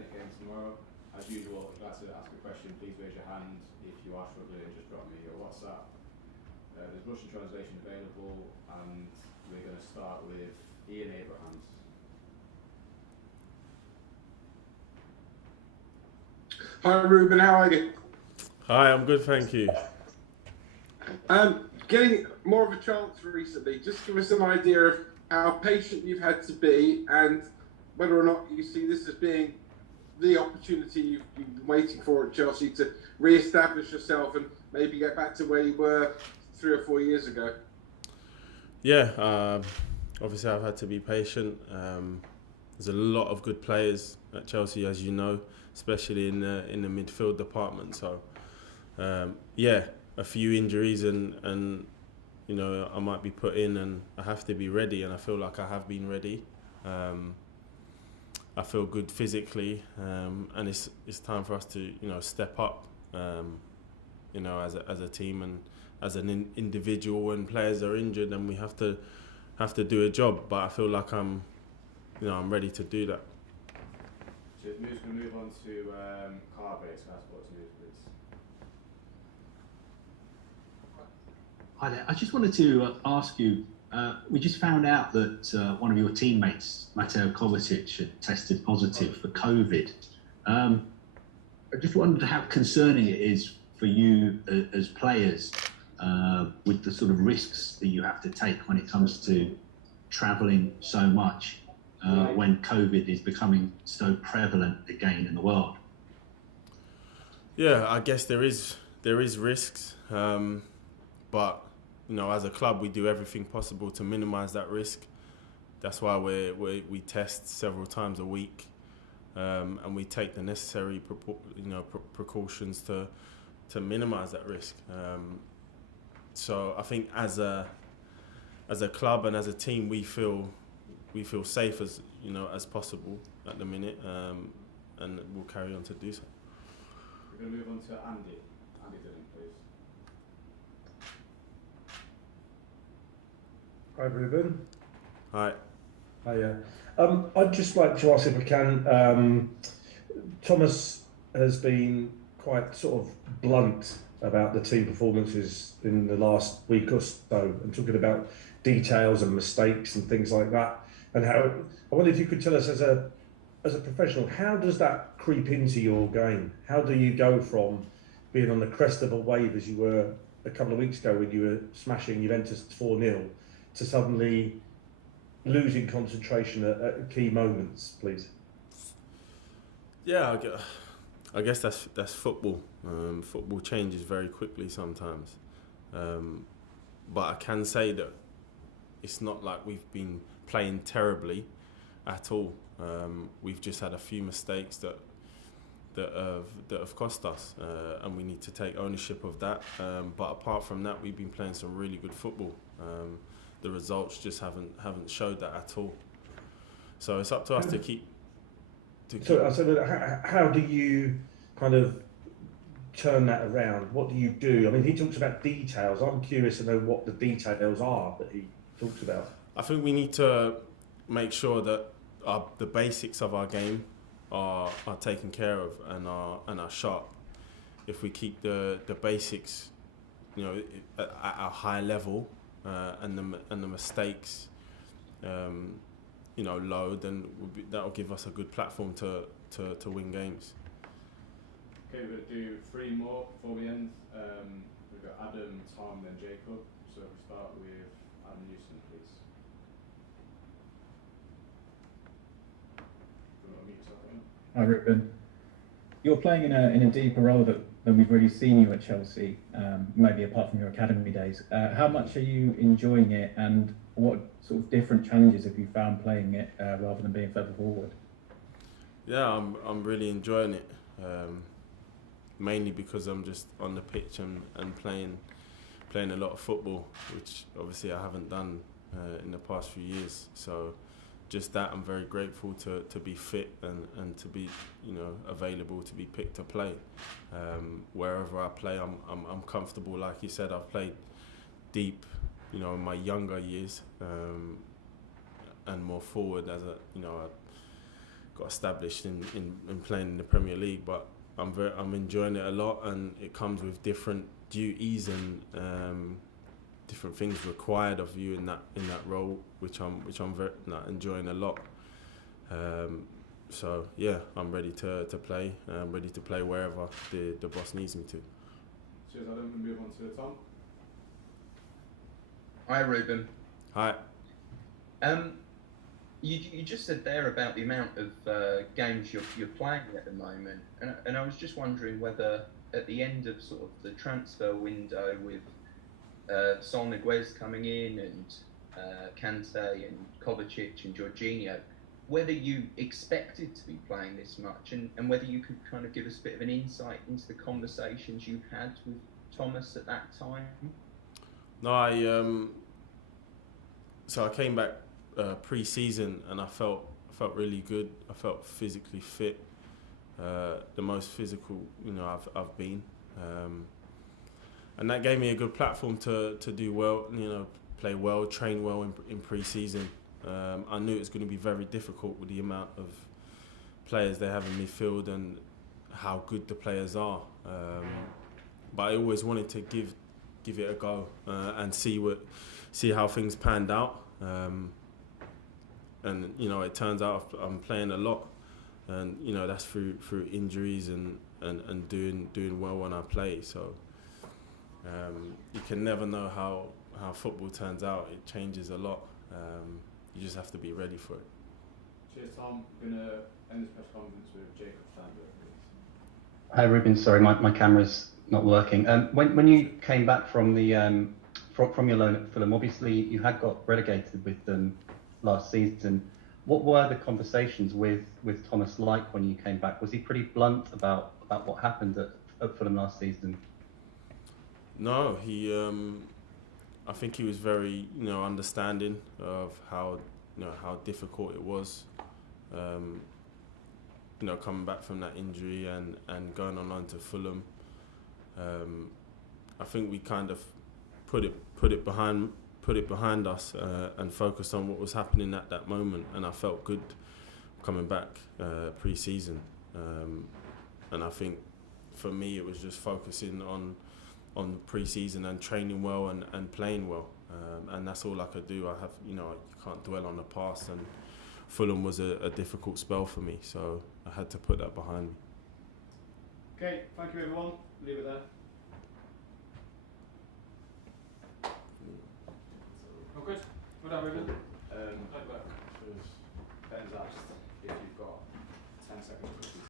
ZENIT game tomorrow. As usual, if you'd like to ask a question, please raise your hand. If you are struggling, just drop me your WhatsApp. There's Russian translation available, and we're going to start with Ian Abrahams. Hi Ruben, how are you? Hi, I'm good, thank you. Getting more of a chance recently, just give us an idea of how patient you've had to be and whether or not you see this as being the opportunity you've been waiting for at Chelsea to re-establish yourself and maybe get back to where you were 3 or 4 years ago. Yeah, obviously I've had to be patient. There's a lot of good players at Chelsea, as you know, especially in the midfield department. So yeah, a few injuries and you know, I might be put in and I have to be ready, and I feel like I have been ready. I feel good physically, and it's time for us to, you know, step up, you know, as a team and as an individual. When players are injured, and we have to do a job. But I feel like I'm ready to do that. So we're just going to move on to Carve, Sky Sports News, please. Hi there. I just wanted to ask you, we just found out that one of your teammates, Mateo Kovacic, had tested positive for COVID. I just wondered how concerning it is for you as players with the sort of risks that you have to take when it comes to travelling so much when COVID is becoming so prevalent again in the world. Yeah, I guess there is risks, but you know, as a club, we do everything possible to minimise that risk. That's why we test several times a week, and we take the necessary precautions to minimise that risk. So I think as a club and as a team, we feel safe as possible at the minute, and we'll carry on to do so. We're going to move on to Andy. Andy Dillon, please. Hi Ruben. Hi. Hiya. I'd just like to ask if I can. Thomas has been quite sort of blunt about the team performances in the last week or so, and talking about details and mistakes and things like that. And how, I wonder if you could tell us as a professional, how does that creep into your game? How do you go from being on the crest of a wave as you were a couple of weeks ago when you were smashing Juventus 4-0 to suddenly losing concentration at key moments, please? Yeah, I guess that's football. Football changes very quickly sometimes, but I can say that it's not like we've been playing terribly at all. We've just had a few mistakes that have cost us, and we need to take ownership of that. But apart from that, we've been playing some really good football. The results just haven't showed that at all. So it's up to us to keep. So how do you kind of turn that around? What do you do? I mean, he talks about details. I'm curious to know what the details are that he talks about. I think we need to make sure that the basics of our game are taken care of and are sharp. If we keep the basics, you know, at a high level, and the mistakes, you know, low, then that'll give us a good platform to win games. Okay, we're going to do 3 more before we end. We've got Adam, Tom, then Jacob. So we'll start with Adam Newson, please. Do you want to unmute yourself? Hi Ruben. You're playing in a deeper role than we've really seen you at Chelsea, maybe apart from your academy days. How much are you enjoying it, and what sort of different challenges have you found playing it rather than being further forward? Yeah, I'm really enjoying it, mainly because I'm just on the pitch and playing a lot of football, which obviously I haven't done in the past few years. So just that, I'm very grateful to be fit and to be, you know, available to be picked to play. Wherever I play, I'm comfortable. Like you said, I've played deep, you know, in my younger years, and more forward as I got established in playing in the Premier League. But I'm enjoying it a lot, and it comes with different duties and different things required of you in that role, which I'm very enjoying a lot. So yeah, I'm ready to play. I'm ready to play wherever the boss needs me to. Cheers, Adam. We move on to Tom. Hi, Ruben. Hi. You just said there about the amount of games you're playing at the moment, and I was just wondering whether at the end of sort of the transfer window with Son Aguez coming in and Kante and Kovacic and Jorginho, whether you expected to be playing this much, and whether you could kind of give us a bit of an insight into the conversations you had with Thomas at that time. No, so I came back pre-season and I felt really good. I felt physically fit, the most physical I've been, and that gave me a good platform to do well. Play well, train well in pre-season. I knew it was going to be very difficult with the amount of players they have in midfield and how good the players are. But I always wanted to give it a go and see how things panned out. And it turns out I'm playing a lot, and that's through injuries and doing well when I play. So you can never know how football turns out. It changes a lot. You just have to be ready for it. Cheers, Tom. We're going to end this press conference with Jacob Steinberg, please. Hi, Ruben. Sorry, my camera's not working. When you came back from the from your loan at Fulham, obviously you had got relegated with them last season. What were the conversations with Thomas like when you came back? Was he pretty blunt about what happened at Fulham last season? No, I think he was very understanding of how difficult it was. Coming back from that injury and going on loan to Fulham. I think we kind of put it behind us and focused on what was happening at that moment, and I felt good coming back pre-season. And I think for me it was just focusing on pre-season and training well and playing well, and that's all I could do. You can't dwell on the past, and Fulham was a difficult spell for me, so I had to put that behind me. Okay, thank you everyone. Leave it there. Oh, good. Well done, Ruben. Ben's out.